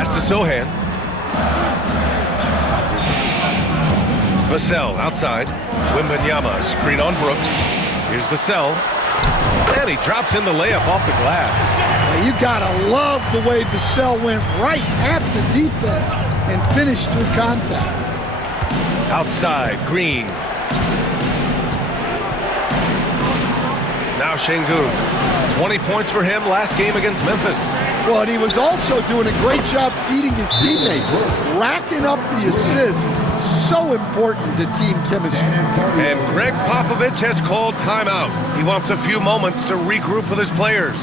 Pass to Sohan. Vassell outside. Wembanyama screen on Brooks. Here's Vassell. And he drops in the layup off the glass. You gotta love the way Vassell went right at the defense and finished through contact. Outside, Green. Now Şengün. 20 points for him last game against Memphis. Well, and he was also doing a great job feeding his teammates, racking up the assists. So important to team chemistry. And Greg Popovich has called timeout. He wants a few moments to regroup with his players.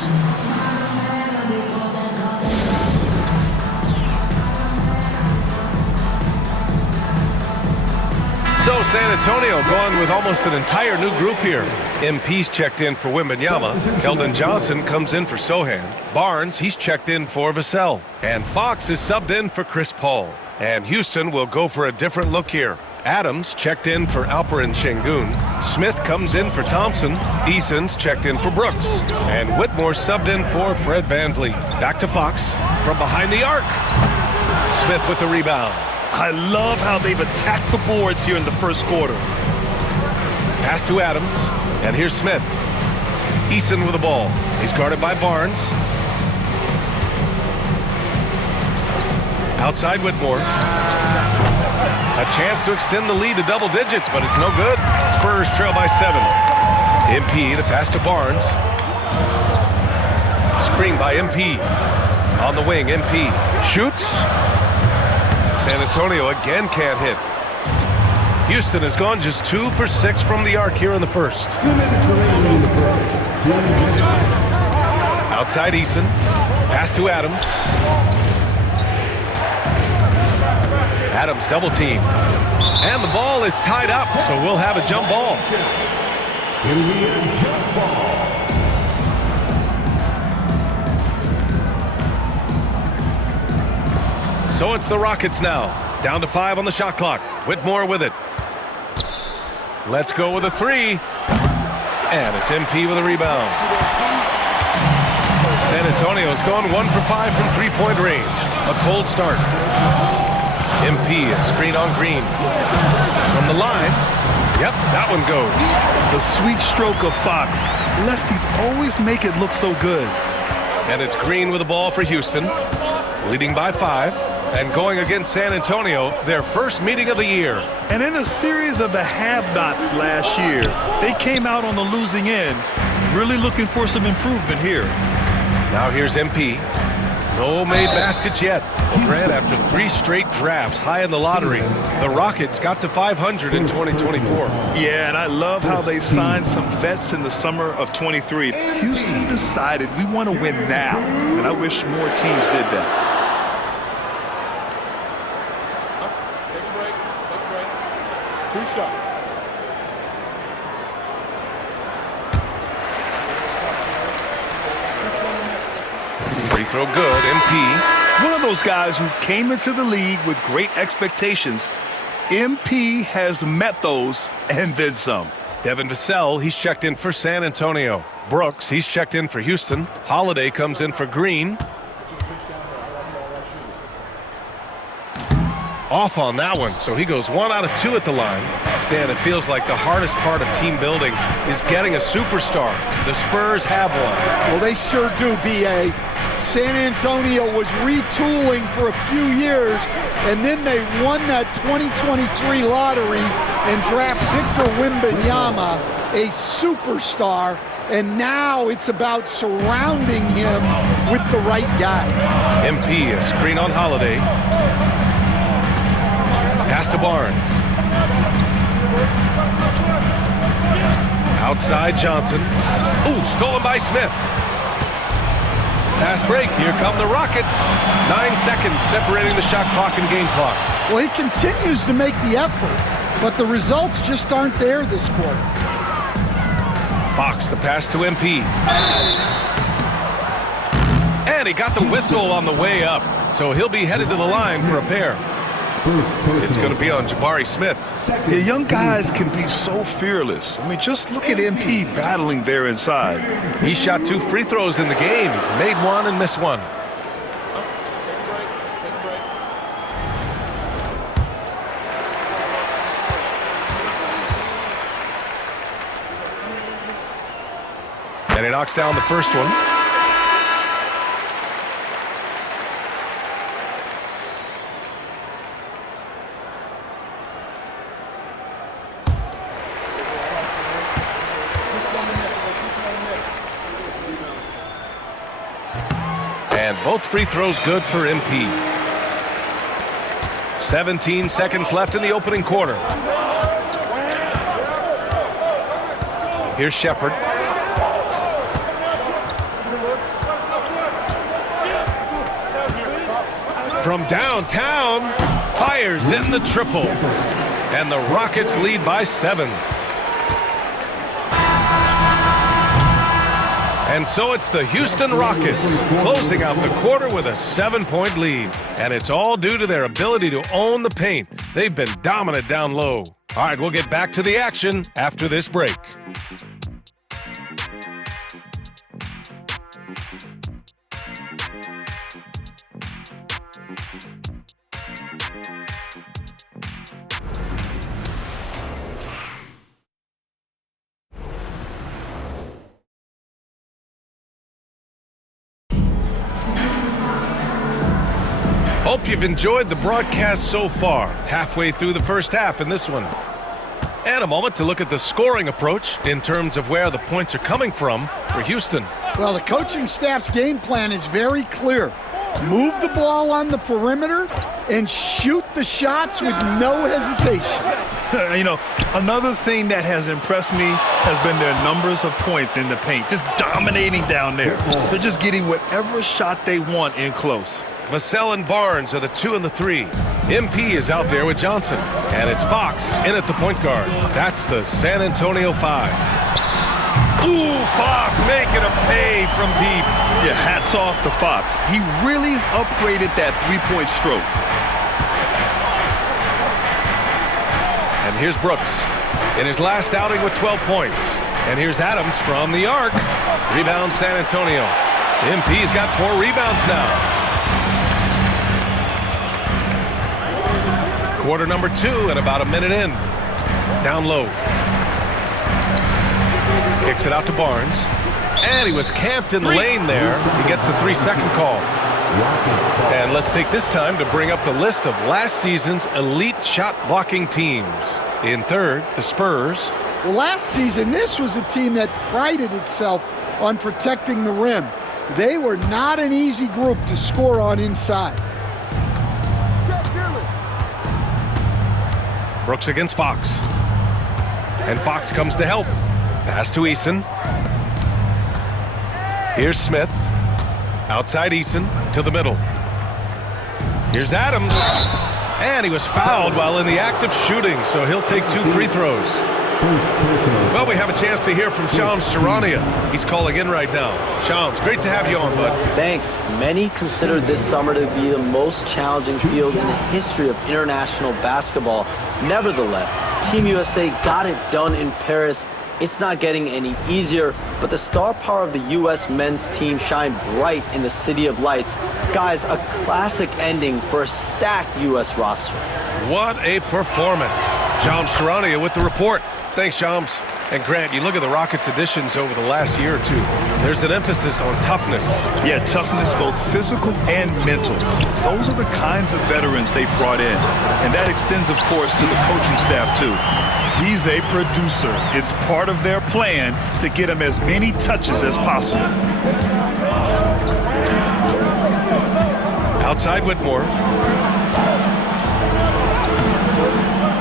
So San Antonio going with almost an entire new group here. MP's checked in for Wembanyama. Keldon Johnson comes in for Sohan. Barnes, he's checked in for Vassell. And Fox is subbed in for Chris Paul. And Houston will go for a different look here. Adams checked in for Alperen Şengün. Smith comes in for Thompson. Eason's checked in for Brooks. And Whitmore subbed in for Fred VanVleet. Back to Fox from behind the arc. Smith with the rebound. I love how they've attacked the boards here in the first quarter. Pass to Adams. And here's Smith. Eason with the ball. He's guarded by Barnes. Outside Whitmore. A chance to extend the lead to double digits, but it's no good. Spurs trail by 7. MP, the pass to Barnes. Screen by MP. On the wing, MP shoots. San Antonio again can't hit. Houston has gone just 2 for 6 from the arc here in the first. Outside Eason. Pass to Adams. Adams double team. And the ball is tied up, so we'll have a jump ball. So it's the Rockets now. Down to 5 on the shot clock. Whitmore with it. Let's go with a 3. And it's MP with a rebound. San Antonio's gone 1 for 5 from three-point range. A cold start. MP, a screen on Green. From the line. Yep, that one goes. The sweet stroke of Fox. Lefties always make it look so good. And it's Green with the ball for Houston. Leading by 5. And going against San Antonio, their first meeting of the year. And in a series of the have-nots last year, they came out on the losing end, really looking for some improvement here. Now here's MP. No made baskets yet. Well, Grant, after 3 straight drafts high in the lottery, the Rockets got to 500 in 2024. Yeah, and I love how they signed some vets in the summer of 23. Houston decided we want to win now, and I wish more teams did that. Take a break. 2 shots. Free throw good, MP. One of those guys who came into the league with great expectations. MP has met those and then some. Devin Vassell, he's checked in for San Antonio. Brooks, he's checked in for Houston. Holiday comes in for Green. Off on that one, so he goes 1 out of 2 at the line. Stan, it feels like the hardest part of team building is getting a superstar. The Spurs have one. Well, they sure do, B.A. San Antonio was retooling for a few years, and then they won that 2023 lottery and draft Victor Wembanyama, a superstar, and now it's about surrounding him with the right guys. MP, a screen on Holiday. Pass to Barnes. Outside Johnson. Ooh, stolen by Smith. Fast break. Here come the Rockets. 9 seconds separating the shot clock and game clock. Well, he continues to make the effort, but the results just aren't there this quarter. Fox, the pass to MP. And he got the whistle on the way up, so he'll be headed to the line for a pair. It's going to be on Jabari Smith. The young guys can be so fearless. I mean, just look at MP battling there inside. He shot 2 free throws in the game. He's made 1 and missed 1. And he knocks down the first one. And both free throws good for MP. 17 seconds left in the opening quarter. Here's Shepard. From downtown, fires in the triple. And the Rockets lead by 7. And so it's the Houston Rockets closing out the quarter with a 7-point lead. And it's all due to their ability to own the paint. They've been dominant down low. All right, we'll get back to the action after this break. Hope you've enjoyed the broadcast so far. Halfway through the first half in this one. And a moment to look at the scoring approach in terms of where the points are coming from for Houston. Well, the coaching staff's game plan is very clear. Move the ball on the perimeter and shoot the shots with no hesitation. You know, another thing that has impressed me has been their numbers of points in the paint. Just dominating down there. They're just getting whatever shot they want in close. Vassell and Barnes are the 2 and the 3. MP is out there with Johnson. And it's Fox in at the point guard. That's the San Antonio 5. Ooh, Fox making a pay from deep. Yeah, hats off to Fox. He really upgraded that three-point stroke. And here's Brooks in his last outing with 12 points. And here's Adams from the arc. Rebound San Antonio. MP's got 4 rebounds now. Quarter number 2 and about a minute in. Down low. Kicks it out to Barnes. And he was camped in the lane there. He gets a 3-second call. And let's take this time to bring up the list of last season's elite shot blocking teams. In third, the Spurs. Well, last season, this was a team that prided itself on protecting the rim. They were not an easy group to score on inside. Brooks against Fox. And Fox comes to help. Pass to Eason. Here's Smith. Outside Eason to the middle. Here's Adams. And he was fouled while in the act of shooting, so he'll take 2 free throws. Well, we have a chance to hear from Shams Charania. He's calling in right now. Shams, great to have you on, bud. Thanks. Many consider this summer to be the most challenging field in the history of international basketball. Nevertheless, Team USA got it done in Paris. It's not getting any easier, but the star power of the U.S. men's team shined bright in the City of Lights. Guys, a classic ending for a stacked U.S. roster. What a performance. Shams Charania with the report. Thanks, Shams. And Grant, you look at the Rockets' additions over the last year or two. There's an emphasis on toughness. Yeah, toughness, both physical and mental. Those are the kinds of veterans they've brought in. And that extends, of course, to the coaching staff, too. He's a producer. It's part of their plan to get him as many touches as possible. Outside Whitmore.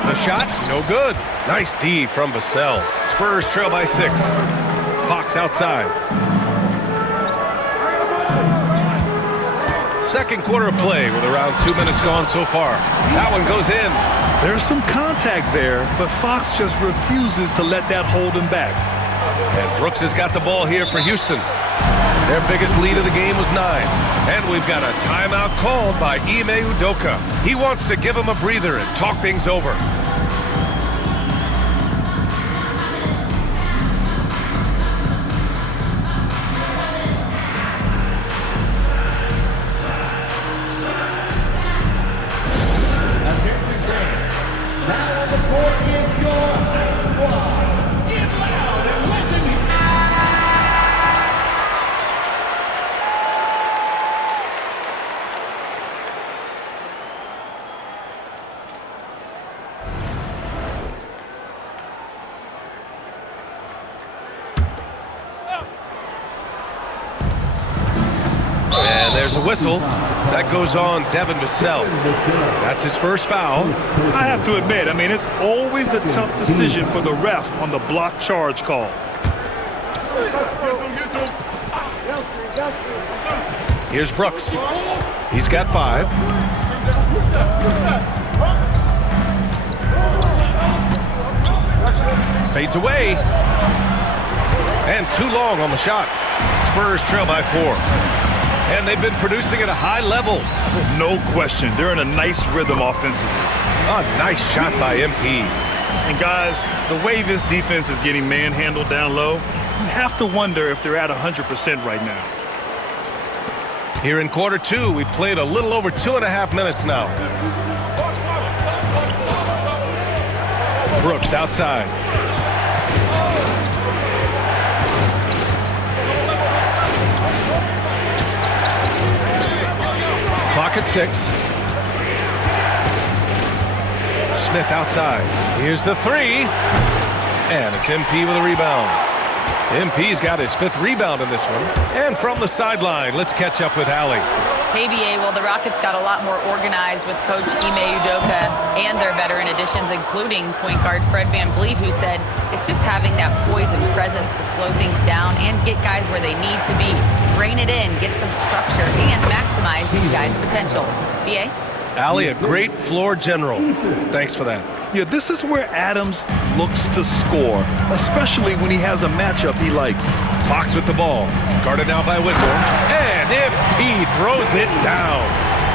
The shot, no good. Nice D from Vassell. Spurs trail by 6. Fox outside. Second quarter of play with around 2 minutes gone so far. That one goes in. There's some contact there, but Fox just refuses to let that hold him back. And Brooks has got the ball here for Houston. Their biggest lead of the game was 9. And we've got a timeout called by Ime Udoka. He wants to give him a breather and talk things over. a whistle. That goes on Devin Vassell. That's his first foul. I have to admit, it's always a tough decision for the ref on the block charge call. Here's Brooks. He's got 5. Fades away. And too long on the shot. Spurs trail by 4. And they've been producing at a high level. No question. They're in a nice rhythm offensively. A nice shot by MP. And guys, the way this defense is getting manhandled down low, you have to wonder if they're at 100% right now. Here in quarter 2, we played a little over 2.5 minutes now. Brooks outside. Clock at 6. Smith outside. Here's the 3. And it's MP with a rebound. MP's got his 5th rebound in this one. And from the sideline, let's catch up with Allie. Hey, BA, well, the Rockets got a lot more organized with Coach Ime Udoka and their veteran additions, including point guard Fred VanVleet, who said it's just having that poise and presence to slow things down and get guys where they need to be. Rein it in, get some structure, and maximize these guys' potential. BA? Allie, a great floor general. Thanks for that. Yeah, this is where Adams looks to score, especially when he has a matchup he likes. Fox with the ball. Guarded now by Whitmore. And MP throws it down.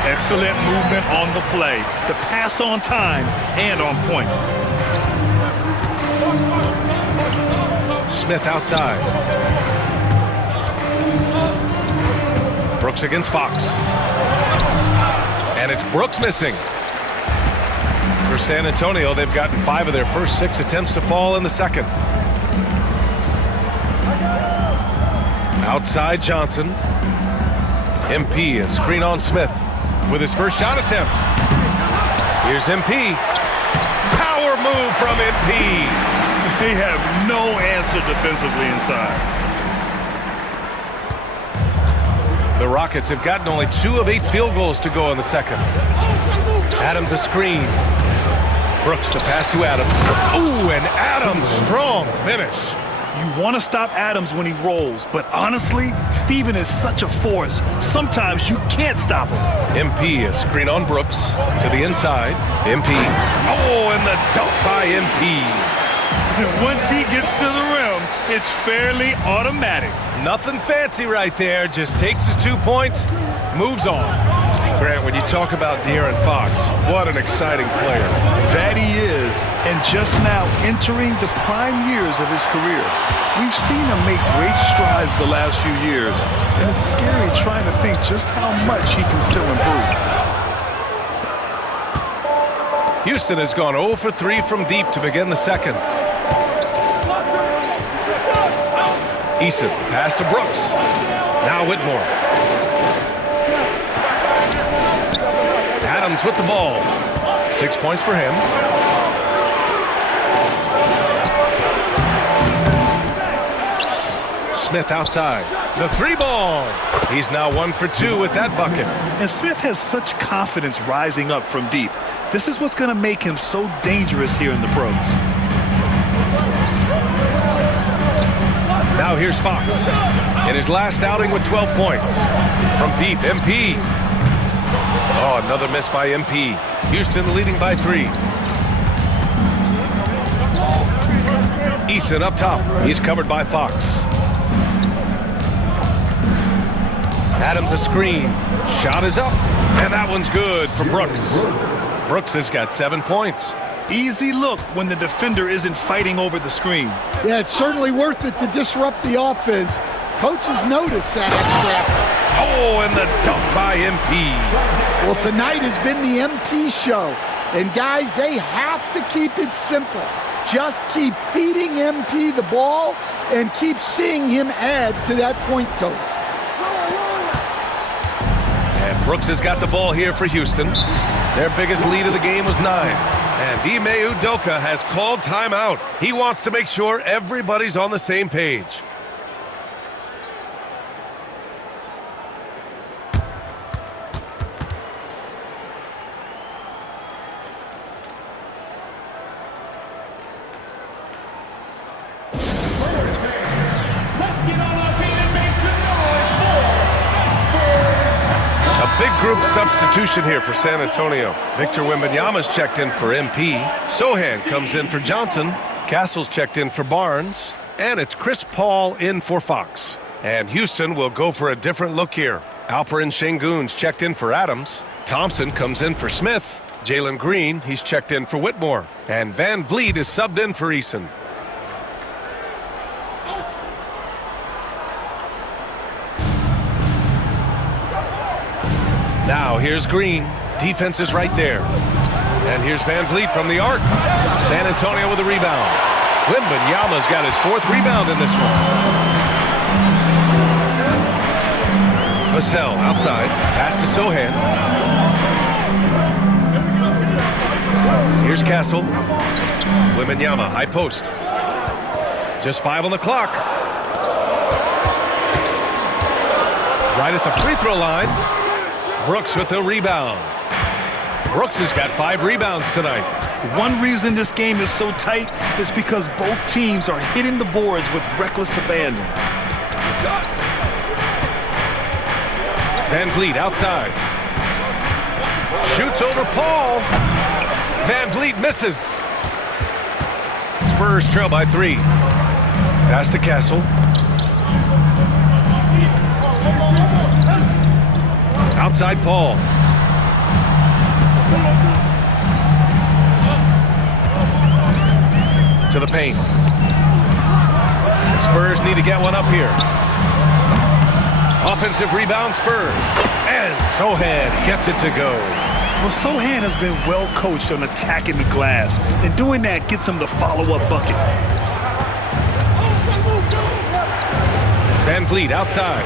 Excellent movement on the play. The pass on time and on point. Smith outside. Brooks against Fox. And it's Brooks missing. For San Antonio, they've gotten 5 of their first 6 attempts to fall in the second. Outside Johnson. MP, a screen on Smith with his first shot attempt. Here's MP. Power move from MP. They have no answer defensively inside. The Rockets have gotten only 2 of 8 field goals to go in the second. Adams a screen. Brooks the pass to Adams. Ooh, and Adams, strong finish. You want to stop Adams when he rolls, but honestly, Steven is such a force. Sometimes you can't stop him. MP, a screen on Brooks to the inside. MP. Oh, and the dunk by MP. And once he gets to the rim, it's fairly automatic. Nothing fancy right there. Just takes his 2 points, moves on. Grant, when you talk about De'Aaron Fox, what an exciting player. That he is, and just now entering the prime years of his career. We've seen him make great strides the last few years, and it's scary trying to think just how much he can still improve. Houston has gone 0 for 3 from deep to begin the second. Eason, pass to Brooks. Now Whitmore. Adams with the ball. 6 points for him. Smith outside. The 3 ball. He's now 1 for 2 with that bucket. And Smith has such confidence rising up from deep. This is what's going to make him so dangerous here in the pros. Now here's Fox. In his last outing with 12 points. From deep, MP. Oh, another miss by MP. Houston leading by 3. Eason up top. He's covered by Fox. Adams a screen. Shot is up. And that one's good for Brooks. Brooks has got 7 points. Easy look when the defender isn't fighting over the screen. Yeah, it's certainly worth it to disrupt the offense. Coaches notice that extra effort. Oh, and the dunk by MP. Well, tonight has been the MP show. And guys, they have to keep it simple. Just keep feeding MP the ball and keep seeing him add to that point total. And Brooks has got the ball here for Houston. Their biggest lead of the game was 9. And Ime Udoka has called timeout. He wants to make sure everybody's on the same page. Big group substitution here for San Antonio. Victor Wembanyama's checked in for MP. Sohan comes in for Johnson. Castle's checked in for Barnes. And it's Chris Paul in for Fox. And Houston will go for a different look here. Alperen Şengün's checked in for Adams. Thompson comes in for Smith. Jalen Green, he's checked in for Whitmore. And Van Vliet is subbed in for Eason. Now here's Green. Defense is right there. And here's Van Vliet from the arc. San Antonio with a rebound. Wembanyama's got his 4th rebound in this one. Vassell outside. Pass to Sohan. Here's Castle. Wembanyama, high post. Just 5 on the clock. Right at the free throw line. Brooks with the rebound. Brooks has got 5 rebounds tonight. One reason this game is so tight is because both teams are hitting the boards with reckless abandon. Van Vliet outside. Shoots over Paul. Van Vliet misses. Spurs trail by 3. Pass to Castle. Outside Paul. To the paint. Spurs need to get one up here. Offensive rebound Spurs. And Sohan gets it to go. Well, Sohan has been well coached on attacking the glass, and doing that gets him the follow-up bucket. Van Vliet outside.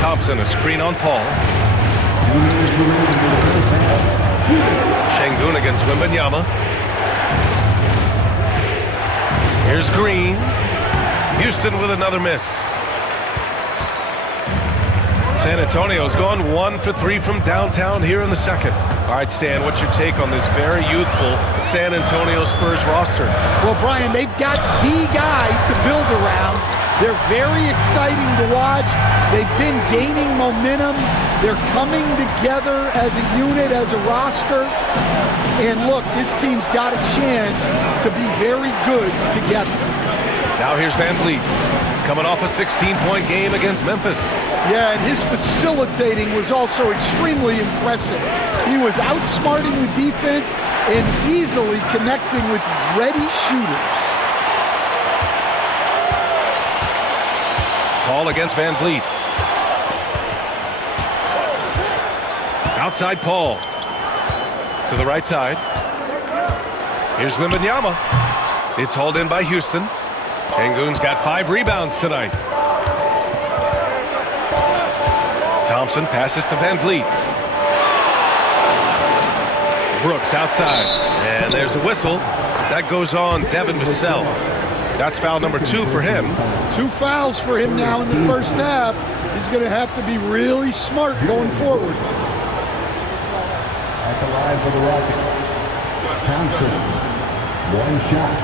Thompson, a screen on Paul. Şengün against Wembanyama. Here's Green. Houston with another miss. San Antonio's gone 1 for 3 from downtown here in the second. All right, Stan, what's your take on this very youthful San Antonio Spurs roster? Well, Brian, they've got the guy to build around. They're very exciting to watch. They've been gaining momentum. They're coming together as a unit, as a roster. And look, this team's got a chance to be very good together. Now here's Van Vliet, coming off a 16-point game against Memphis. Yeah, and his facilitating was also extremely impressive. He was outsmarting the defense and easily connecting with ready shooters. Paul against Van Vliet. Outside Paul. To the right side. Here's Wembanyama. It's hauled in by Houston. Şengün's got 5 rebounds tonight. Thompson passes to Van Vliet. Brooks outside. And there's a whistle. That goes on Devin Vassell. That's foul number 2 for him. 2 fouls for him now in the first half. He's going to have to be really smart going forward. At the line for the Rockets, Thompson, 1 shot.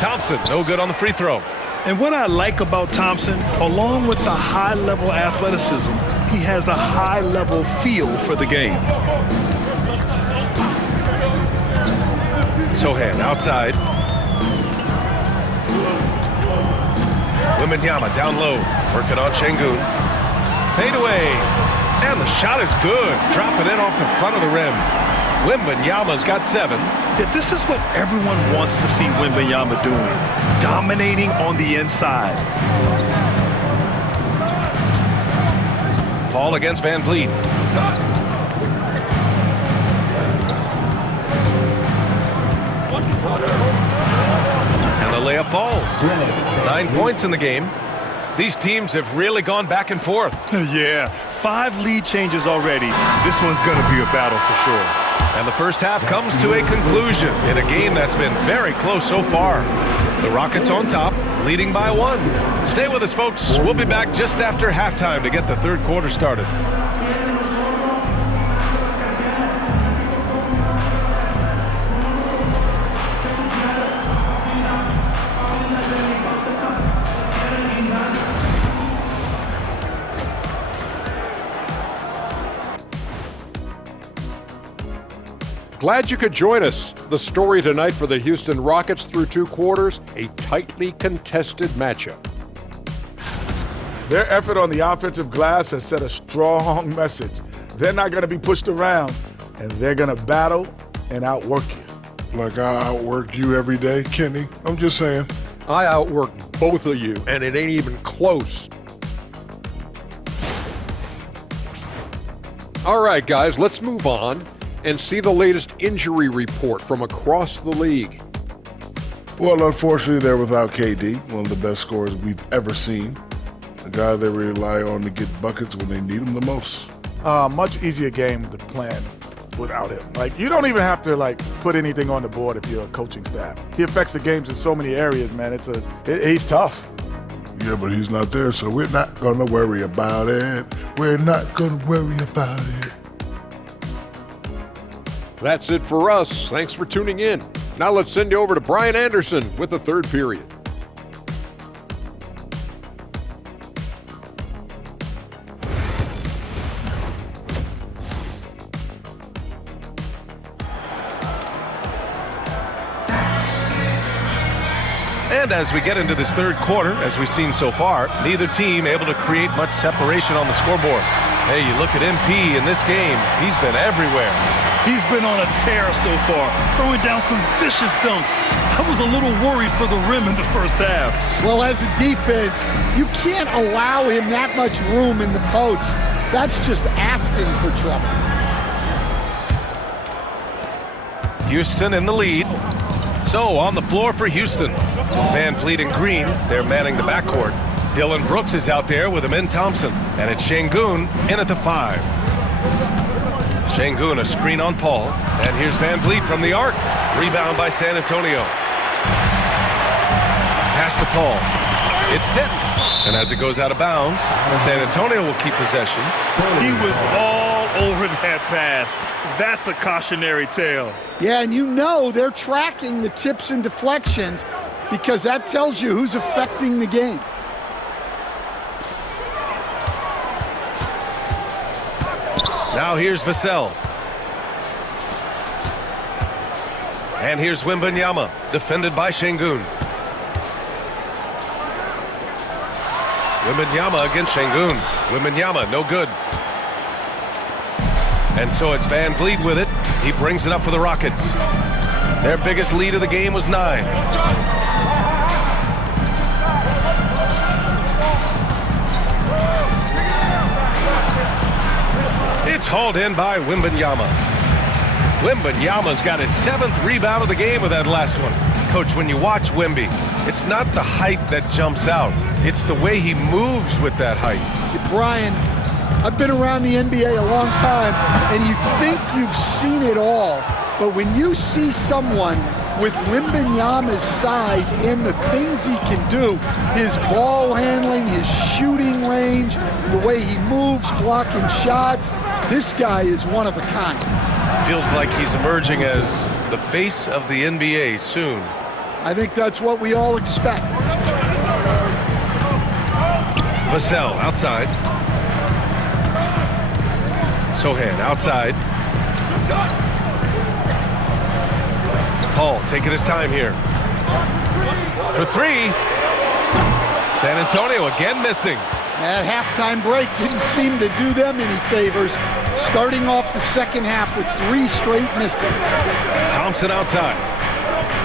Thompson, no good on the free throw. And what I like about Thompson, along with the high-level athleticism, he has a high-level feel for the game. Sohan outside. Wembanyama down low, working on Şengün. Fade away, and the shot is good. Dropping in off the front of the rim. Wembanyama's got 7. Yeah, this is what everyone wants to see Wembanyama doing, dominating on the inside. Paul against Van Vliet. And the layup falls. 9 points in the game. These teams have really gone back and forth. Yeah, 5 lead changes already. This one's going to be a battle for sure. And the first half comes to a conclusion in a game that's been very close so far. The Rockets on top, leading by 1. Stay with us, folks. We'll be back just after halftime to get the third quarter started. Glad you could join us. The story tonight for the Houston Rockets through 2 quarters, a tightly contested matchup. Their effort on the offensive glass has set a strong message. They're not going to be pushed around, and they're going to battle and outwork you. Like I outwork you every day, Kenny. I'm just saying. I outwork both of you, and it ain't even close. All right, guys, let's move on and see the latest injury report from across the league. Well, unfortunately, they're without KD, one of the best scorers we've ever seen. A guy they rely on to get buckets when they need him the most. Much easier game to plan without him. Like, you don't even have to, put anything on the board if you're a coaching staff. He affects the games in so many areas, man. He's tough. Yeah, but he's not there, so we're not going to worry about it. We're not going to worry about it. That's it for us. Thanks for tuning in. Now let's send you over to Brian Anderson with the third period. And as we get into this third quarter, as we've seen so far, neither team able to create much separation on the scoreboard. Hey, you look at MP in this game, he's been everywhere. He's been on a tear so far, throwing down some vicious dunks. I was a little worried for the rim in the first half. Well, as a defense, you can't allow him that much room in the post. That's just asking for trouble. Houston in the lead. So on the floor for Houston, Van Vliet and Green, they're manning the backcourt. Dylan Brooks is out there with Amin Thompson, and it's Şengün in at the 5. Şengün a screen on Paul, and here's Van Vliet from the arc. Rebound by San Antonio. Pass to Paul. It's tipped, and as it goes out of bounds, San Antonio will keep possession. He was all over that pass. That's a cautionary tale. Yeah, and you know they're tracking the tips and deflections because that tells you who's affecting the game. Now here's Vassell. And here's Wembanyama, defended by Şengün. Wembanyama against Şengün. Wembanyama, no good. And so it's Van Vliet with it. He brings it up for the Rockets. Their biggest lead of the game was 9. It's hauled in by Wembanyama. Wembanyama's got his 7th rebound of the game with that last one. Coach, when you watch Wemby, it's not the height that jumps out. It's the way he moves with that height. Brian, I've been around the NBA a long time, and you think you've seen it all. But when you see someone with Wembanyama's size and the things he can do, his ball handling, his shooting range, the way he moves, blocking shots, this guy is one of a kind. Feels like he's emerging as the face of the NBA soon. I think that's what we all expect. Vassell outside. Sochan outside. Paul taking his time here. For 3. San Antonio again missing. That halftime break didn't seem to do them any favors, starting off the second half with 3 straight misses. Thompson outside.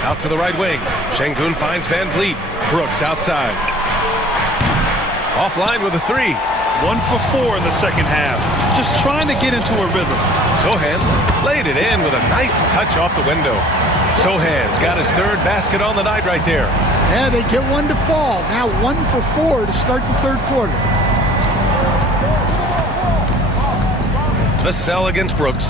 Out to the right wing. Şengün finds Van Vliet. Brooks outside. Offline with a 3. 1 for 4 in the second half. Just trying to get into a rhythm. Sochan laid it in with a nice touch off the window. Sochan's got his 3rd basket on the night right there. Yeah, they get 1 to fall. Now 1 for 4 to start the third quarter. Vassell against Brooks.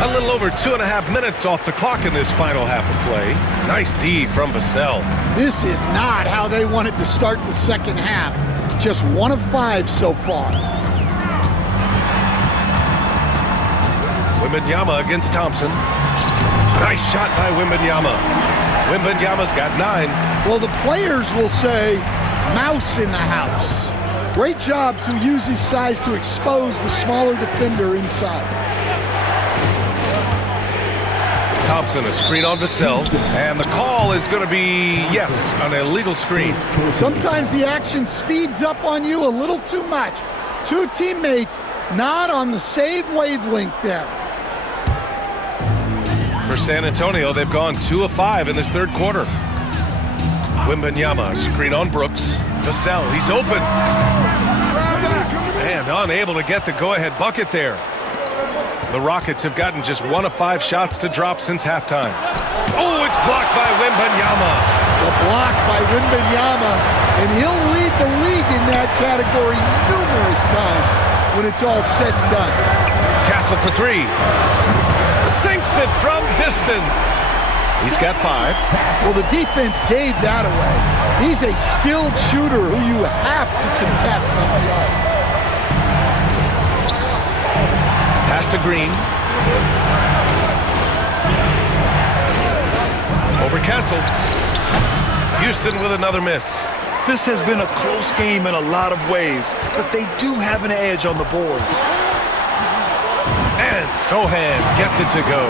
A little over 2.5 minutes off the clock in this final half of play. Nice D from Vassell. This is not how they wanted to start the second half. Just 1 of 5 so far. Wembanyama against Thompson. Nice shot by Wembanyama. Wembanyama's got 9. Well, the players will say, mouse in the house. Great job to use his size to expose the smaller defender inside. Thompson, a screen on Vassell, and the call is going to be, yes, an illegal screen. Sometimes the action speeds up on you a little too much. Two teammates not on the same wavelength there. For San Antonio, they've gone 2 of 5 in this third quarter. Wembanyama, screen on Brooks. Vassell, he's open. And unable to get the go-ahead bucket there. The Rockets have gotten just 1 of 5 shots to drop since halftime. Oh, it's blocked by Wembanyama. The block by Wembanyama, and he'll lead the league in that category numerous times when it's all said and done. Castle for 3. Sinks it from distance. He's got 5. Well, the defense gave that away. He's a skilled shooter who you have to contest on the arc. Pass to Green. Over Castle. Houston with another miss. This has been a close game in a lot of ways, but they do have an edge on the boards. And Sohan gets it to go.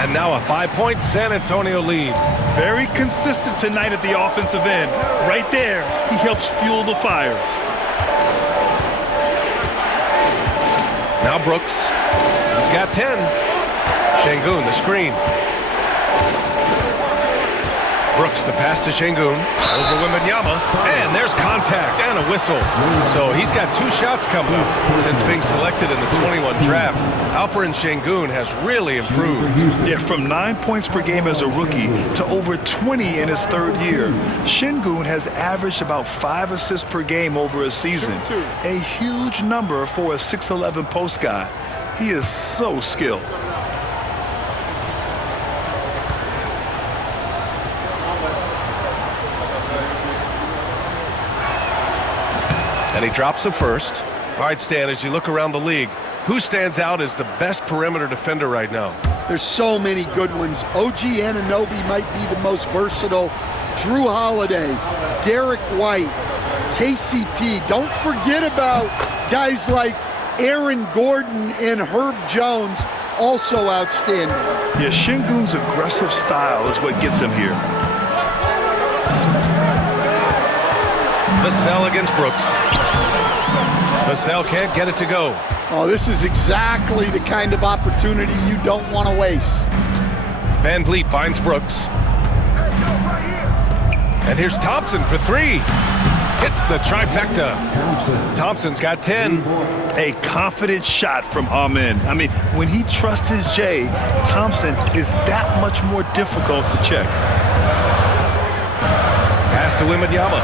And now a 5-point San Antonio lead. Very consistent tonight at the offensive end. Right there, he helps fuel the fire. Now Brooks. He's got 10. Şengün, the screen. Brooks, the pass to Şengün. Over Wembanyama. And there's contact and a whistle. So he's got 2 shots coming up since being selected in the 21 draft. Alperen Şengün has really improved. Yeah, from 9 points per game as a rookie to over 20 in his third year. Şengün has averaged about 5 assists per game over a season. A huge number for a 6'11" post guy. He is so skilled. And he drops the first. All right, Stan, as you look around the league, who stands out as the best perimeter defender right now? There's so many good ones. OG Anunoby might be the most versatile. Drew Holiday, Derek White, KCP. Don't forget about guys like Aaron Gordon and Herb Jones, also outstanding. Yeah, Şengün's aggressive style is what gets him here. Vassell against Brooks. Vassell can't get it to go. Oh, this is exactly the kind of opportunity you don't want to waste. Van Vliet finds Brooks. And here's Thompson for 3. Hits the trifecta. Thompson's got 10. A confident shot from Amen. I mean, when he trusts his J, Thompson is that much more difficult to check. Pass to Wembanyama.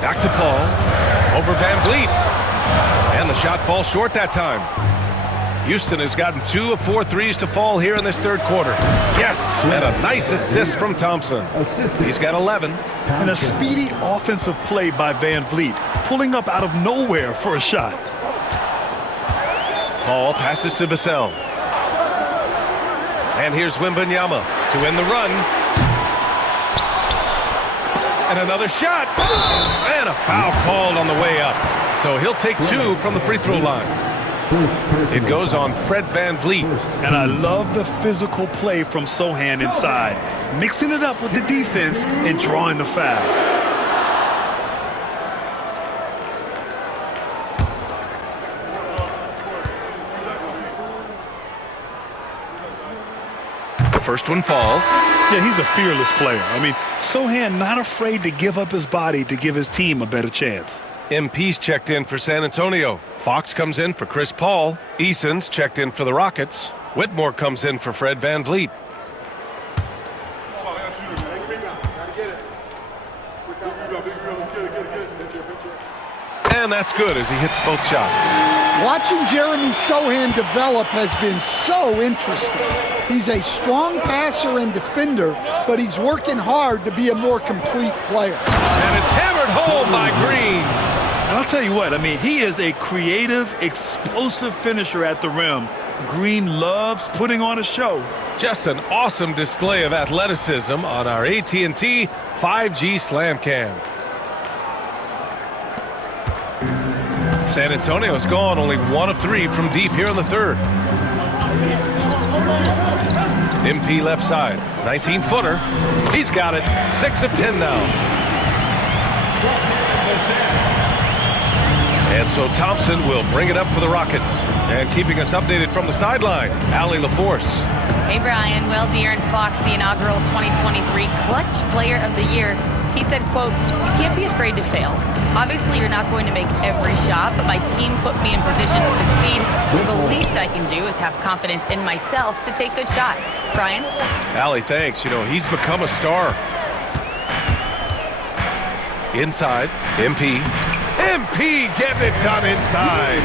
Back to Paul. Over Van Vliet. And the shot falls short that time. Houston has gotten 2 of 4 threes to fall here in this third quarter. Yes, and a nice assist from Thompson. He's got 11. And a speedy offensive play by Van Vliet, pulling up out of nowhere for a shot. Paul passes to Vassell. And here's Wembanyama to end the run. And another shot. And a foul called on the way up. So he'll take 2 from the free throw line. It goes on Fred Van Vliet. And I love the physical play from Sohan inside, mixing it up with the defense and drawing the foul. The first one falls. Yeah, he's a fearless player. I mean, Sohan not afraid to give up his body to give his team a better chance. MP's checked in for San Antonio. Fox comes in for Chris Paul. Eason's checked in for the Rockets. Whitmore comes in for Fred Van Vliet. And that's good as he hits both shots. Watching Jeremy Sohan develop has been so interesting. He's a strong passer and defender, but he's working hard to be a more complete player. And it's hammered home by Green. And I'll tell you what, I mean, he is a creative, explosive finisher at the rim. Green loves putting on a show. Just an awesome display of athleticism on our AT&T 5G Slam Cam. San Antonio's gone only 1 of 3 from deep here in the third. MP left side, 19-footer. He's got it, 6 of 10 now. And so Thompson will bring it up for the Rockets. And keeping us updated from the sideline, Allie LaForce. Hey, Brian. Well, De'Aaron Fox, the inaugural 2023 Clutch Player of the Year, he said, quote, "You can't be afraid to fail. Obviously, you're not going to make every shot, but my team puts me in position to succeed, so the least I can do is have confidence in myself to take good shots." Brian? Allie, thanks. You know, he's become a star. Inside, MP. MP getting it done inside.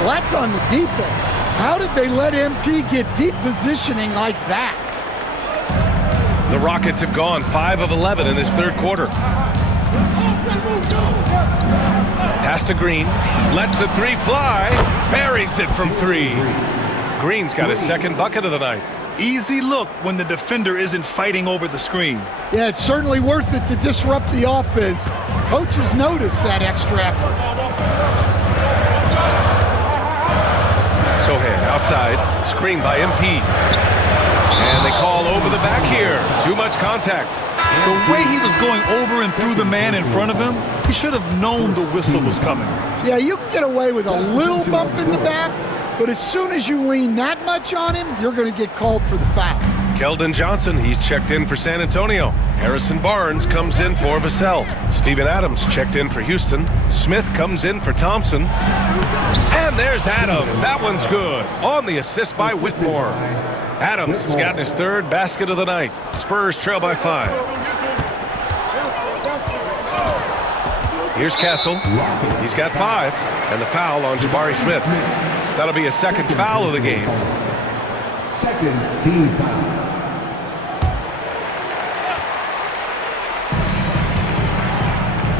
Well, that's on the defense. How did they let MP get deep positioning like that? The Rockets have gone 5 of 11 in this third quarter. Pass to Green. Lets the 3 fly. Buries it from 3. Green's got his second bucket of the night. Easy look when the defender isn't fighting over the screen. Yeah, it's certainly worth it to disrupt the offense. Coaches notice that extra effort. Sohan outside, screened by MP. And they call over the back here. Too much contact. The way he was going over and through the man in front of him, he should have known the whistle was coming. Yeah, you can get away with a little bump in the back, but as soon as you lean that much on him, you're going to get called for the foul. Keldon Johnson, he's checked in for San Antonio. Harrison Barnes comes in for Vassell. Steven Adams checked in for Houston. Smith comes in for Thompson. And there's Adams. That one's good. On the assist by Whitmore. Adams has gotten his third basket of the night. Spurs trail by 5. Here's Castle. He's got 5. And the foul on Jabari Smith. That'll be a second foul of the game. Second team foul.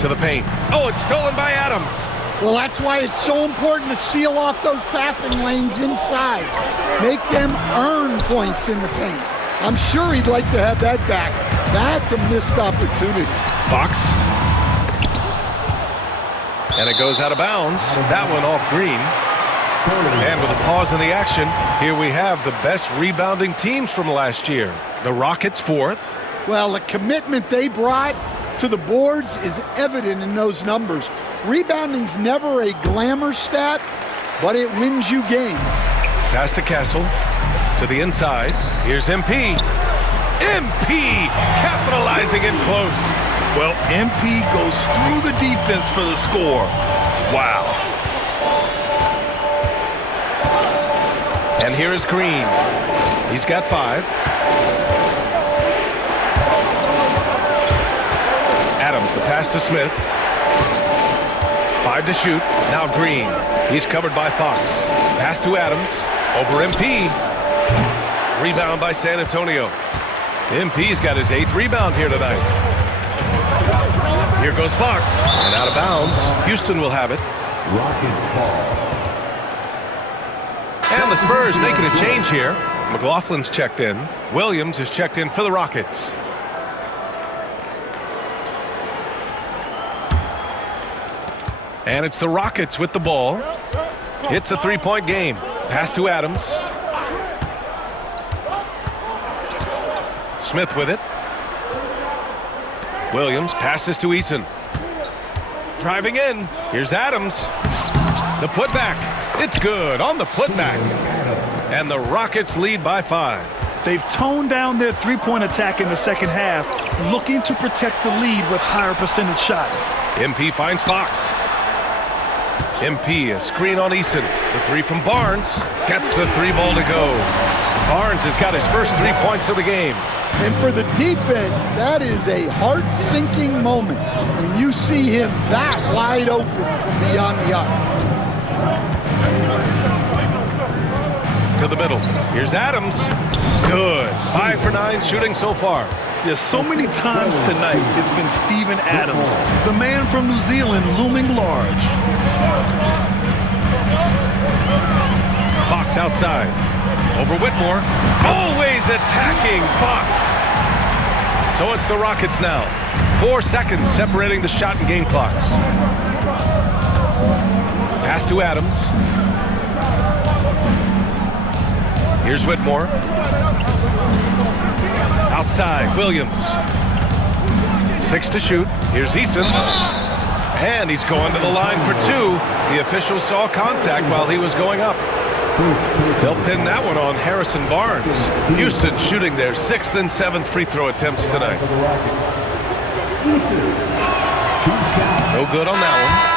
To the paint. Oh, it's stolen by Adams. Well, that's why it's so important to seal off those passing lanes inside. Make them earn points in the paint. I'm sure he'd like to have that back. That's a missed opportunity. Fox. And it goes out of bounds. That one off Green. And with a pause in the action, here we have the best rebounding teams from last year. The Rockets 4th. Well, the commitment they brought to the boards is evident in those numbers. Rebounding's never a glamour stat, but it wins you games. Pass to Castle. To the inside. Here's MP. MP capitalizing in close. Well, MP goes through the defense for the score. Wow. And here is Green. He's got 5. Adams, the pass to Smith. 5 to shoot. Now Green. He's covered by Fox. Pass to Adams. Over MP. Rebound by San Antonio. MP's got his 8th rebound here tonight. Here goes Fox. And out of bounds. Houston will have it. Rockets ball. And the Spurs making a change here. McLaughlin's checked in. Williams is checked in for the Rockets. And it's the Rockets with the ball. It's a 3-point game. Pass to Adams. Smith with it. Williams passes to Eason. Driving in. Here's Adams. The putback. It's good on the putback. And the Rockets lead by 5. They've toned down their three-point attack in the second half, looking to protect the lead with higher percentage shots. MP finds Fox. MP, a screen on Eason. The 3 from Barnes. Gets the 3 ball to go. Barnes has got his first 3 points of the game. And for the defense, that is a heart-sinking moment when you see him that wide open from beyond the arc. To the middle. Here's Adams. Good. 5 for 9 shooting so far. Yes, so many times tonight it's been Steven Adams, the man from New Zealand, looming large. Fox outside. Over Whitmore. Always attacking Fox. So it's the Rockets now. 4 seconds separating the shot and game clocks. Pass to Adams. Here's Whitmore. Outside, Williams. 6 to shoot. Here's Eason. And he's going to the line for 2. The official saw contact while he was going up. They'll pin that one on Harrison Barnes. Houston shooting their 6th and 7th free throw attempts tonight. No good on that one.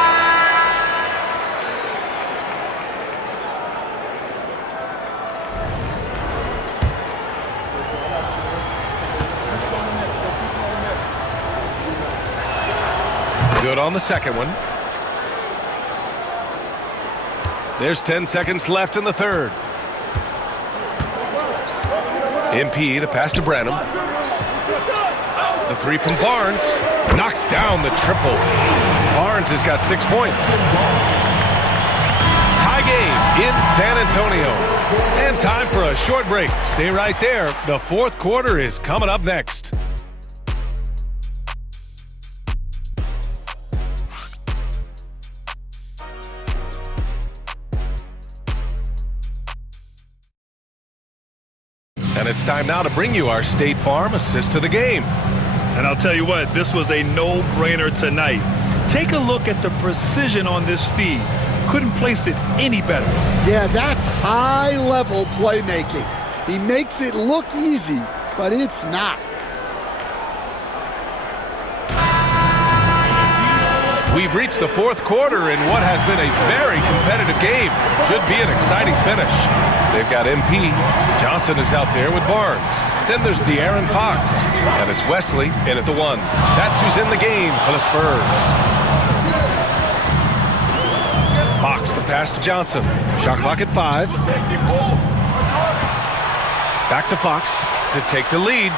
Good on the second one. There's 10 seconds left in the third. MP, the pass to Branham. The 3 from Barnes. Knocks down the triple. Barnes has got 6 points. Tie game in San Antonio. And time for a short break. Stay right there. The 4th quarter is coming up next. And it's time now to bring you our State Farm assist to the game. And I'll tell you what, this was a no-brainer tonight. Take a look at the precision on this feed. Couldn't place it any better. Yeah, that's high-level playmaking. He makes it look easy, but it's not. We've reached the 4th quarter in what has been a very competitive game. Should be an exciting finish. They've got MP. Johnson is out there with Barnes. Then there's De'Aaron Fox. And it's Wesley in at the 1. That's who's in the game for the Spurs. Fox, the pass to Johnson. Shot clock at 5. Back to Fox to take the lead.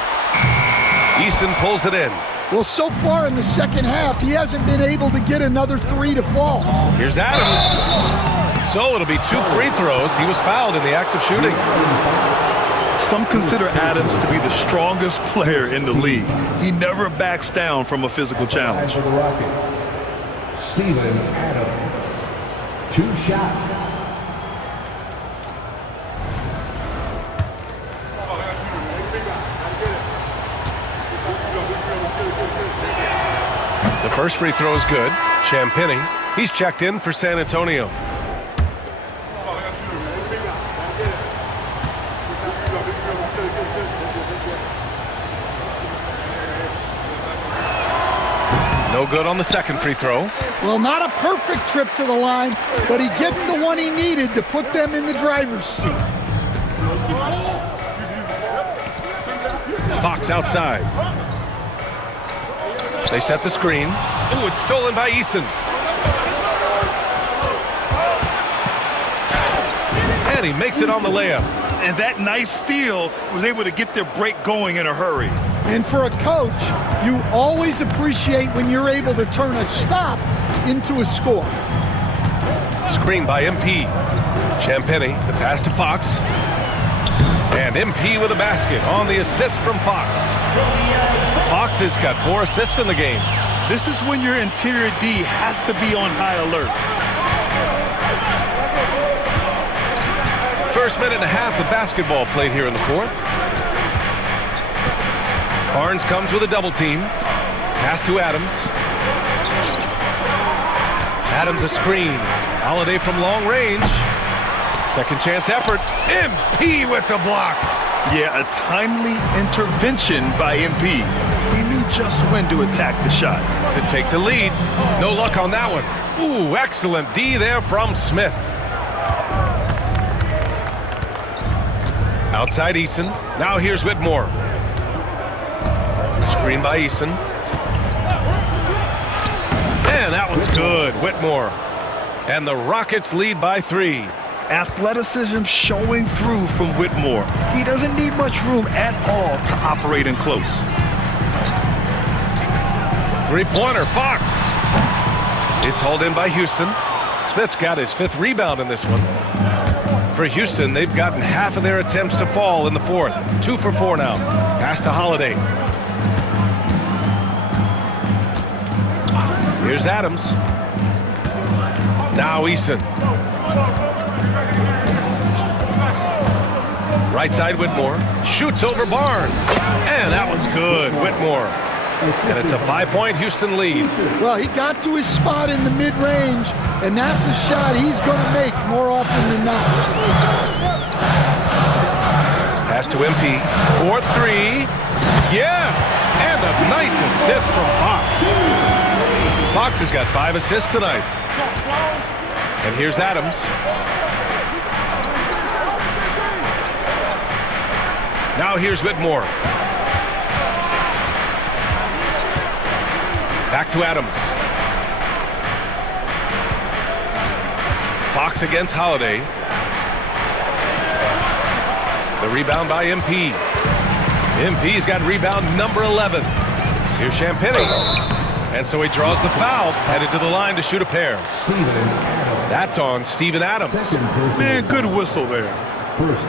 Eason pulls it in. Well, so far in the second half, he hasn't been able to get another 3 to fall. Here's Adams. So it'll be 2 free throws. He was fouled in the act of shooting. Some consider Adams to be the strongest player in the league. He never backs down from a physical challenge. For the Rockets, Steven Adams, 2 shots. The first free throw is good. Champagny, he's checked in for San Antonio. No good on the second free throw. Well, not a perfect trip to the line, but he gets the one he needed to put them in the driver's seat. Fox outside. They set the screen. Ooh, it's stolen by Eason. And he makes it on the layup. And that nice steal was able to get their break going in a hurry. And for a coach, you always appreciate when you're able to turn a stop into a score. Screen by MP. Champagny, the pass to Fox. And MP with a basket on the assist from Fox. Fox has got 4 assists in the game. This is when your interior D has to be on high alert. First minute and a half of basketball played here in the 4th. Barnes comes with a double team. Pass to Adams. Adams a screen. Holiday from long range. Second chance effort. MP with the block. Yeah, a timely intervention by MP. He knew just when to attack the shot. To take the lead. No luck on that one. Ooh, excellent D there from Smith. Outside Eason. Now here's Whitmore. Screen by Eason. And that one's good. Whitmore. And the Rockets lead by 3. Athleticism showing through from Whitmore. He doesn't need much room at all to operate in close. Three-pointer, Fox. It's hauled in by Houston. Smith's got his 5th rebound in this one. For Houston, they've gotten half of their attempts to fall in the 4th. 2 for 4 now. Pass to Holiday. Here's Adams. Now Eason. Right side Whitmore. Shoots over Barnes. And that one's good. Whitmore. And it's a 5-point Houston lead. Well, he got to his spot in the mid-range, and that's a shot he's going to make more often than not. Pass to MP. 4-3. Yes! And a nice assist from Fox. Fox has got 5 assists tonight. And here's Adams. Now here's Whitmore. Back to Adams. Fox against Holiday. The rebound by MP. MP's got rebound number 11. Here's Champagny. And so he draws the foul, headed to the line to shoot a pair. That's on Steven Adams. Man, good whistle there.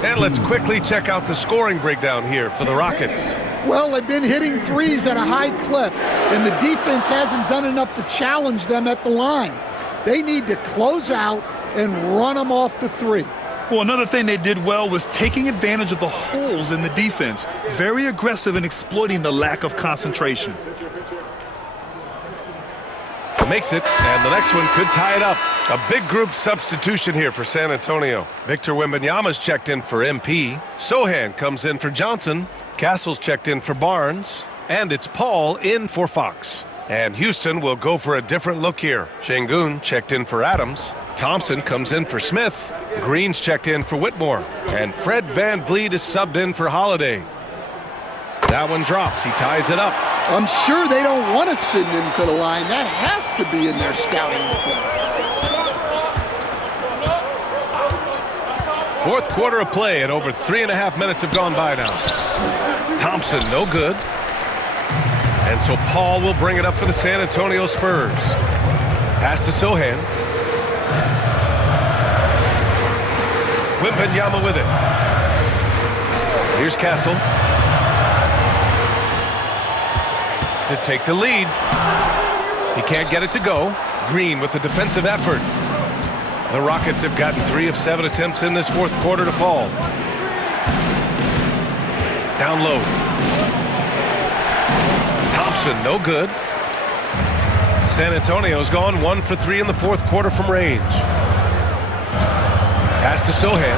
And let's quickly check out the scoring breakdown here for the Rockets. Well, they've been hitting threes at a high clip, and the defense hasn't done enough to challenge them at the line. They need to close out and run them off the three. Well, another thing they did well was taking advantage of the holes in the defense. Very aggressive in exploiting the lack of concentration. Makes it, and the next one could tie it up. A big group substitution here for San Antonio. Victor Wembanyama's checked in for MP. Sohan comes in for Johnson. Castle's checked in for Barnes. And it's Paul in for Fox. And Houston will go for a different look here. Şengün checked in for Adams. Thompson comes in for Smith. Green's checked in for Whitmore. And Fred VanVleet is subbed in for Holiday. That one drops. He ties it up. I'm sure they don't want to send him to the line. That has to be in their scouting report. Fourth quarter of play, and over 3.5 minutes have gone by now. Thompson, no good. And so Paul will bring it up for the San Antonio Spurs. Pass to Sohan. Wembanyama with it. Here's Castle. To take the lead. He can't get it to go. Green with the defensive effort. The Rockets have gotten 3 of 7 attempts in this fourth quarter to fall. Down low. Thompson, no good. San Antonio's gone 1 for 3 in the fourth quarter from range. Pass to Sohan.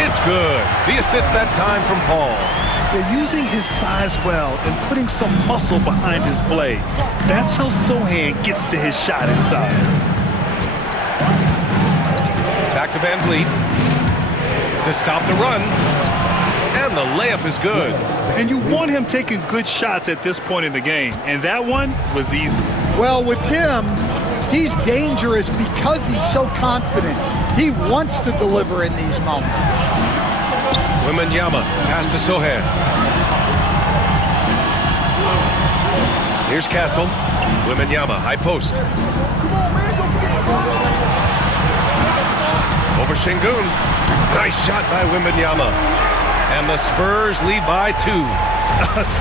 It's good. The assist that time from Paul. They're using his size well and putting some muscle behind his blade. That's how Sohan gets to his shot inside. Back to VanVleet to stop the run. And the layup is good. And you want him taking good shots at this point in the game. And that one was easy. Well, with him, he's dangerous because he's so confident. He wants to deliver in these moments. Wembanyama, pass to Sohan. Here's Castle. Wembanyama, high post. Over Şengün. Nice shot by Wembanyama. And the Spurs lead by 2.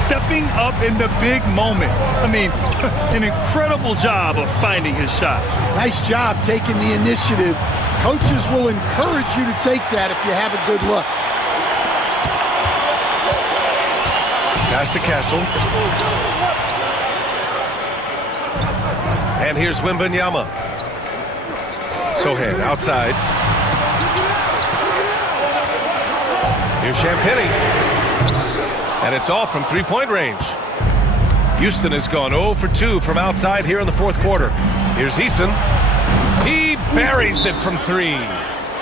Stepping up in the big moment. I mean, an incredible job of finding his shot. Nice job taking the initiative. Coaches will encourage you to take that if you have a good look. Pass to Castle. And here's Wembanyama. Sohan outside. Here's Champagny. And it's off from three-point range. Houston has gone 0 for 2 from outside here in the fourth quarter. Here's Eason. He buries it from 3.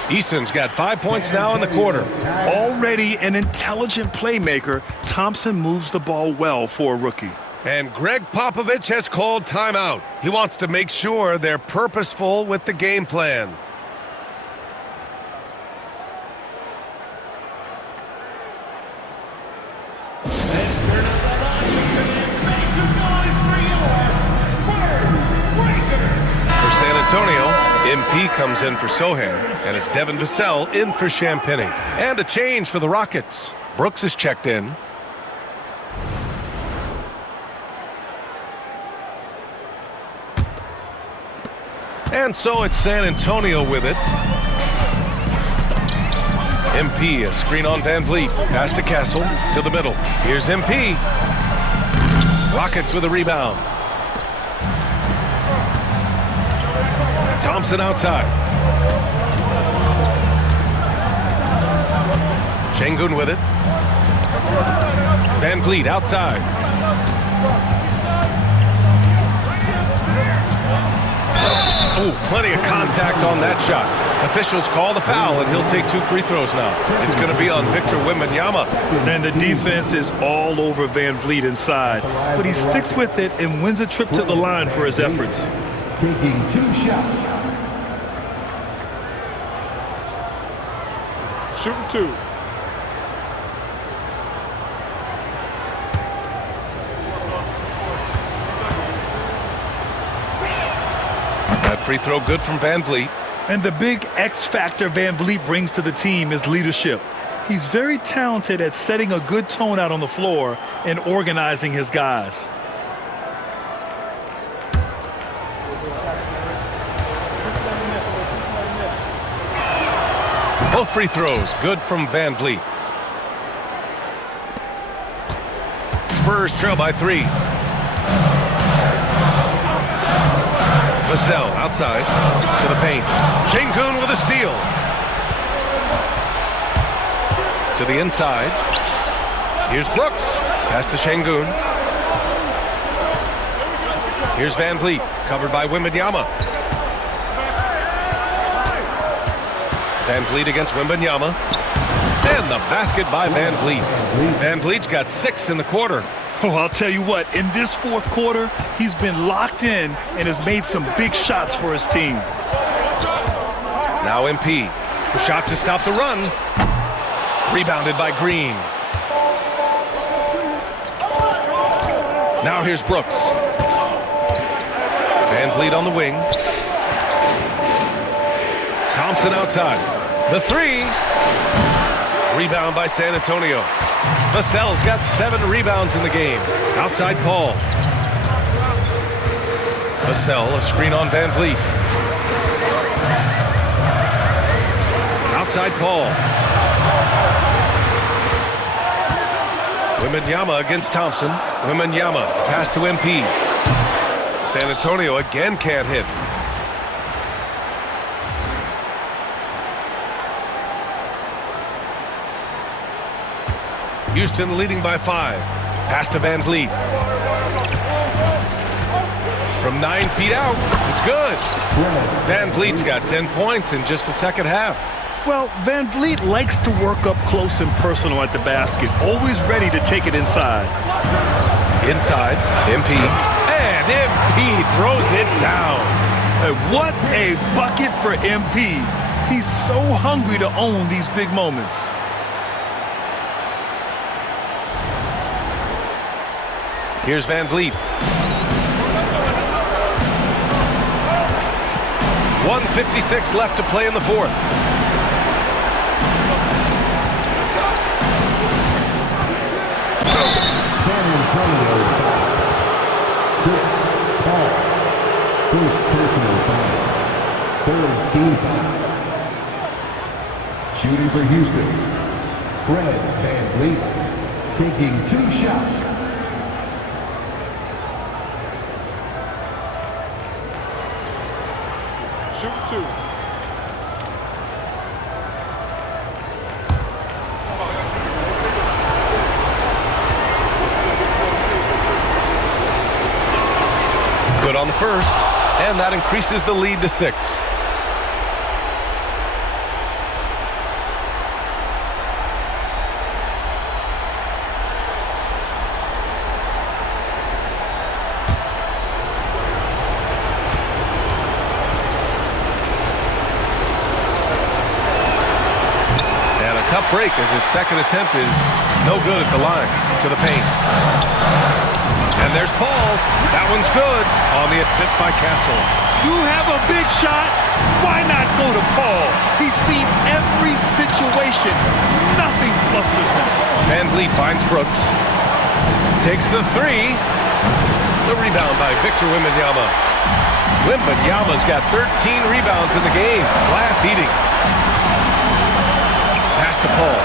Eason's got 5 points now in the quarter. Already an intelligent playmaker, Thompson moves the ball well for a rookie. And Greg Popovich has called timeout. He wants to make sure they're purposeful with the game plan. For San Antonio, MP comes in for Sohan, and it's Devin Vassell in for Champagny. And a change for the Rockets. Brooks is checked in. And so it's San Antonio with it. MP, a screen on Van Vliet. Pass to Castle, to the middle. Here's MP. Rockets with a rebound. Thompson outside. Şengün with it. Van Vliet outside. Oh, plenty of contact on that shot. Officials call the foul, and he'll take 2 free throws now. It's going to be on Victor Wembanyama. And the defense is all over Van Vliet inside. But he sticks with it and wins a trip to the line for his efforts. Taking 2 shots. Shooting 2. That free throw good from Van Vliet. And the big X factor Van Vliet brings to the team is leadership. He's very talented at setting a good tone out on the floor and organizing his guys. Both free throws good from Van Vliet. Spurs trail by 3. Vassell outside to the paint. Şengün with a steal. To the inside. Here's Brooks. Pass to Şengün. Here's Van Vliet, covered by Wembanyama. Van Vliet against Wembanyama. And the basket by Van Vliet. Van Vliet's got 6 in the quarter. Oh, I'll tell you what, in this fourth quarter, he's been locked in and has made some big shots for his team. Now MP. The shot to stop the run. Rebounded by Green. Now here's Brooks. Van Vliet on the wing. Thompson outside. The 3. Rebound by San Antonio. Vassell's got 7 rebounds in the game. Outside Paul. Vassell, a screen on Van Vliet. Outside Paul. Wembanyama against Thompson. Wembanyama, pass to MP. San Antonio again can't hit. Houston leading by 5. Pass to Van Vliet. From 9 feet out, it's good. Van Vliet's got 10 points in just the second half. Well, Van Vliet likes to work up close and personal at the basket, always ready to take it inside. Inside, MP. And MP throws it down. What a bucket for MP. He's so hungry to own these big moments. Here's Van Vliet. 1:56 left to play in the fourth. San Antonio foul. Chris Paul. First personal foul. 3rd team foul. Shooting for Houston. Fred Van Vliet taking 2 shots. Shooting 2. Good on the first, and that increases the lead to 6. Tough break as his second attempt is no good at the line. To the paint. And there's Paul. That one's good on the assist by Castle. You have a big shot. Why not go to Paul? He's seen every situation. Nothing flusters him. Van Vliet finds Brooks. Takes the 3. The rebound by Victor Wembanyama. Wembanyama's got 13 rebounds in the game. Glass eating. Pass to Paul.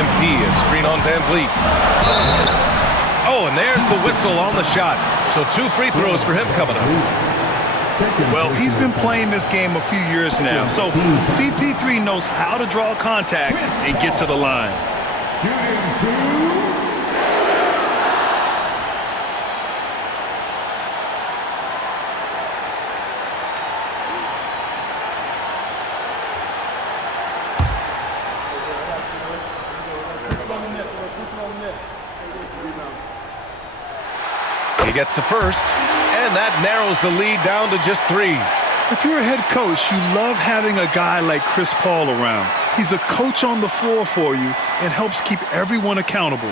MP, a screen on Van Vliet. Oh, and there's the whistle on the shot. So 2 free throws for him coming up. Well, he's been playing this game a few years now, so CP3 knows how to draw contact and get to the line. He gets the first, and that narrows the lead down to just 3. If you're a head coach, you love having a guy like Chris Paul around. He's a coach on the floor for you and helps keep everyone accountable.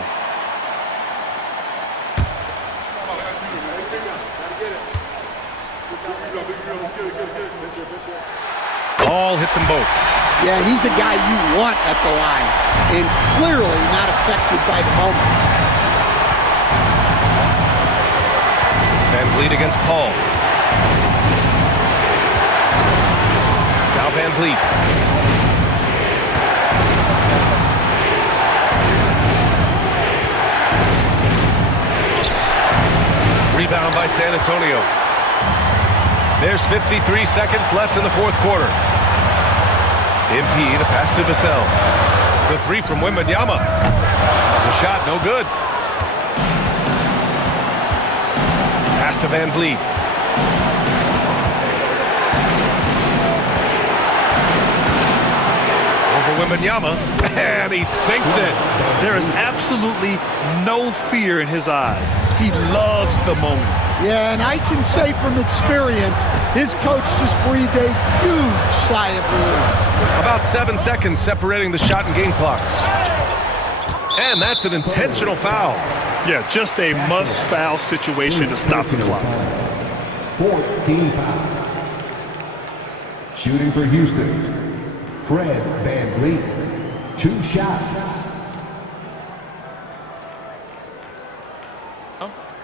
Ball hits them both. Yeah, he's a guy you want at the line, and clearly not affected by the moment. Van Vliet against Paul. Now Van Vliet. Rebound by San Antonio. There's 53 seconds left in the 4th quarter. MP, the pass to Vassell. The 3 from Wembanyama. The shot, no good. Pass to Van Vliet. Over Wembanyama, and he sinks it. There is absolutely no fear in his eyes. He loves the moment. Yeah, and I can say from experience, his coach just breathed a huge sigh of relief. About 7 seconds separating the shot and game clocks. And that's an intentional foul. Yeah, just a must-foul situation to stop the clock. 14 foul. Shooting for Houston, Fred Van Vliet. 2 shots.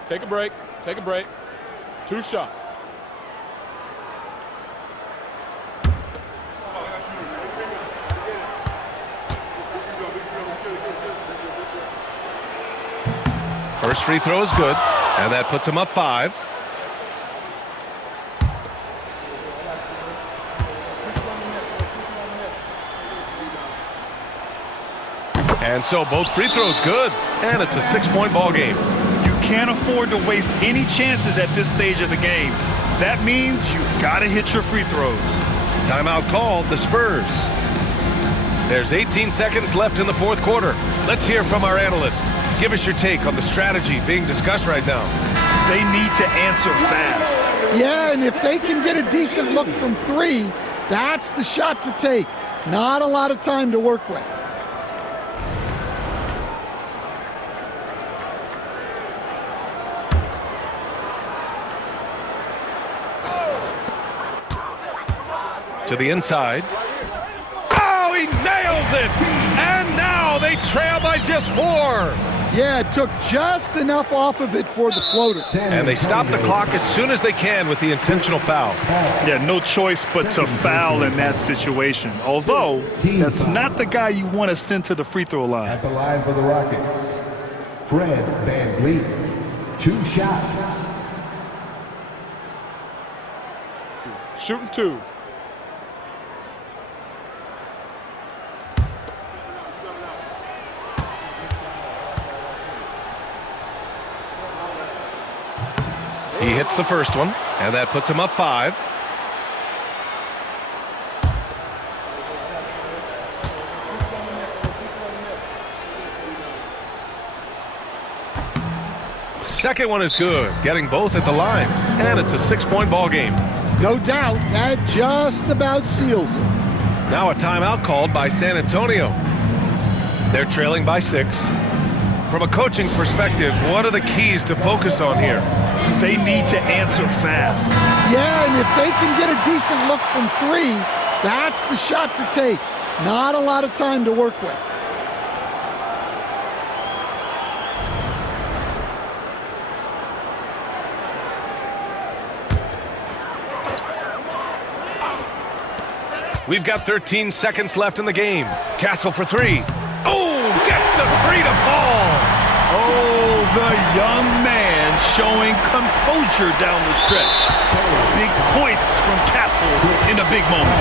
Take a break. Take a break. 2 shots. First free throw is good, and that puts him up 5. And so both free throws good, and it's a 6-point ball game. You can't afford to waste any chances at this stage of the game. That means you gotta hit your free throws. Timeout called, the Spurs. There's 18 seconds left in the 4th quarter. Let's hear from our analyst. Give us your take on the strategy being discussed right now. They need to answer fast. Yeah, and if they can get a decent look from 3, that's the shot to take. Not a lot of time to work with. To the inside. Oh, he nails it! And now they trail by just 4. Yeah, it took just enough off of it for the floater. And they stop the clock as soon as they can with the intentional foul. Yeah, no choice but to foul in that situation. Although, that's not the guy you want to send to the free throw line. At the line for the Rockets, Fred Van Vliet. 2 shots. Shooting 2. He hits the first one, and that puts him up 5. Second one is good, getting both at the line, and it's a 6-point ball game. No doubt, that just about seals it. Now a timeout called by San Antonio. They're trailing by 6. From a coaching perspective, what are the keys to focus on here? They need to answer fast. Yeah, and if they can get a decent look from 3, that's the shot to take. Not a lot of time to work with. We've got 13 seconds left in the game. Castle for three. Oh, gets the three to fall. Oh, the young man showing composure down the stretch. Big points from Castle in a big moment.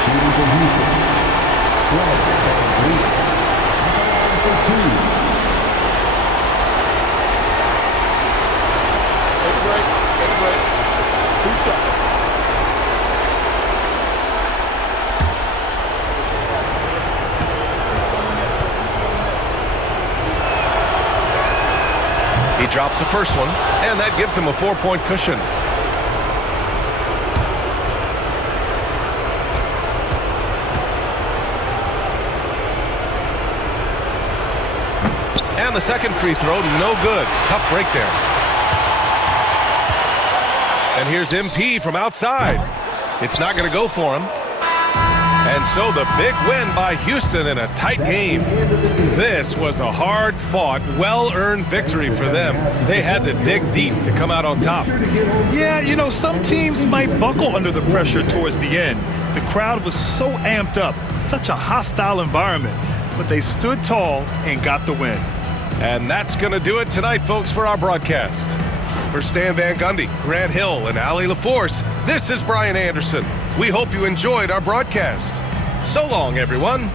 Shooting from Houston. 12 for two. Take a break. Take a break. 2 shots. He drops the first one, and that gives him a 4-point cushion. And the second free throw, no good. Tough break there. And here's MP from outside. It's not going to go for him. And so the big win by Houston in a tight game. This was a hard-fought, well-earned victory for them. They had to dig deep to come out on top. Yeah, you know, some teams might buckle under the pressure towards the end. The crowd was so amped up, such a hostile environment. But they stood tall and got the win. And that's going to do it tonight, folks, for our broadcast. For Stan Van Gundy, Grant Hill, and Ali LaForce, this is Brian Anderson. We hope you enjoyed our broadcast. So long, everyone.